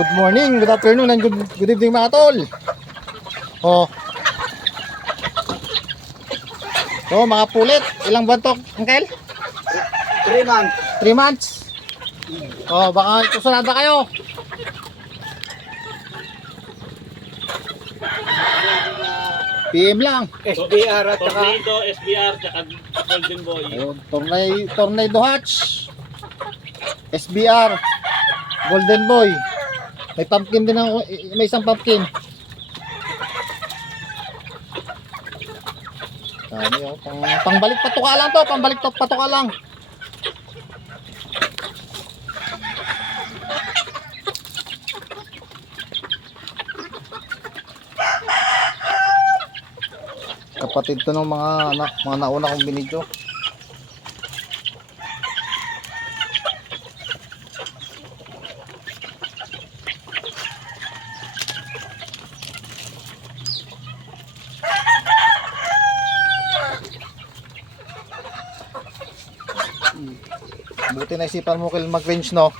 Good morning, good afternoon, and good evening mga tol. Oh. So mga pulit, ilang buwan to, Uncle? 3 months. 3 months. Oh, baka kusunada kayo. PM lang. SBR at saka Tornado, SBR, tsaka Golden Boy. Oh, Tornado Hatch. SBR. Golden Boy. May pumpkin din ako, may isang pumpkin. Dami oh, pangbalik patuka lang to, pambalik patuka lang. Kapatid to ng mga nauna kong binidyo. Buti naisipan mo mag-range, no?